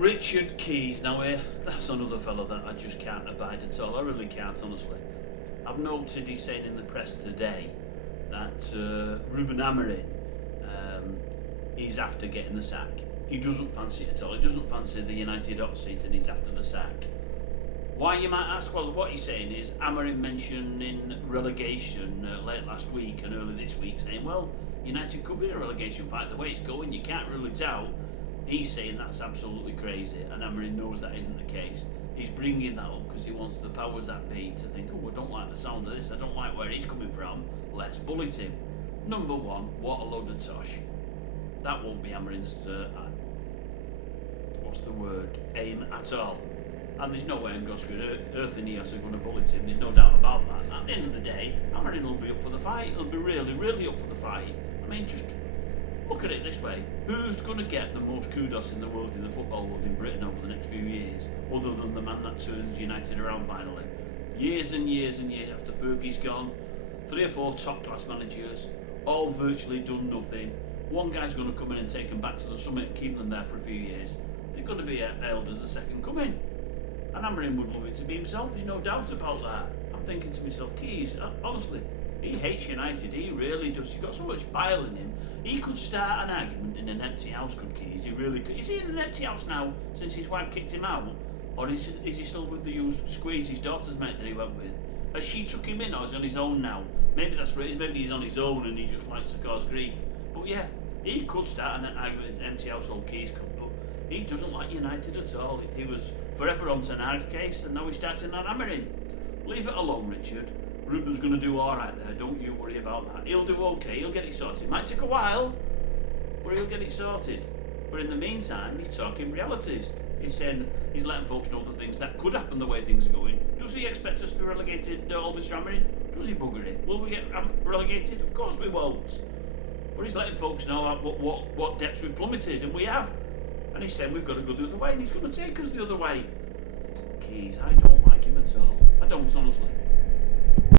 Richard Keys. Now, that's another fellow that I just can't abide at all. I really can't, honestly. I've noted he's saying in the press today that RUBEN AMORIN is after getting the sack. He doesn't fancy it at all. He doesn't fancy the United hot seat, and he's after the sack. Why, you might ask? Well, what he's saying is Amorin mentioned in relegation late last week and early this week, saying, well, United could be in a relegation fight. The way it's going, you can't rule it out. He's saying that's absolutely crazy, and Amorin knows that isn't the case. He's bringing that up because he wants the powers that be to think, oh, I don't like the sound of this, I don't like where he's coming from, let's bullet him. Number one, what a load of tosh. That won't be Amorin's, aim at all. And there's no way in God's green earth and Eos are going to bullet him, there's no doubt about that. At the end of the day, Amorin will be up for the fight, he'll be really, really up for the fight. I mean, just look at it this way, who's going to get the most kudos in the world, in the football world, in Britain over the next few years, other than the man that turns United around finally? Years and years and years after Fergie's gone, 3 or 4 top class managers, all virtually done nothing. One guy's going to come in and take them back to the summit and keep them there for a few years. They're going to be hailed as the second coming. And Amorin would love it to be himself, there's no doubt about that. I'm thinking to myself, Keys, honestly, he hates United, he really does. He's got so much bile in him. He could start an argument in an empty house, could Keys, he really could. Is he in an empty house now since his wife kicked him out? Or is he still with the Squeeze, his daughter's mate that he went with? Has she took him in, or is he on his own now? Maybe that's right, maybe he's on his own and he just likes to cause grief. But yeah, he could start an argument in an empty household, Keys could, but he doesn't like United at all. He was forever on Tenard's case, and now he's starting on Amorin. Leave it alone, Richard. Ruben's going to do alright there, don't you worry about that. He'll do okay, he'll get it sorted. It might take a while, but he'll get it sorted. But in the meantime, he's talking realities. He's saying, he's letting folks know the things that could happen the way things are going. Does he expect us to be relegated, all Mr. Amorin? Does he bugger it? Will we get relegated? Of course we won't. But he's letting folks know what depths we've plummeted, and we have. And he's saying we've got to go the other way, and he's going to take us the other way. Keys, I don't like him at all. I don't, honestly.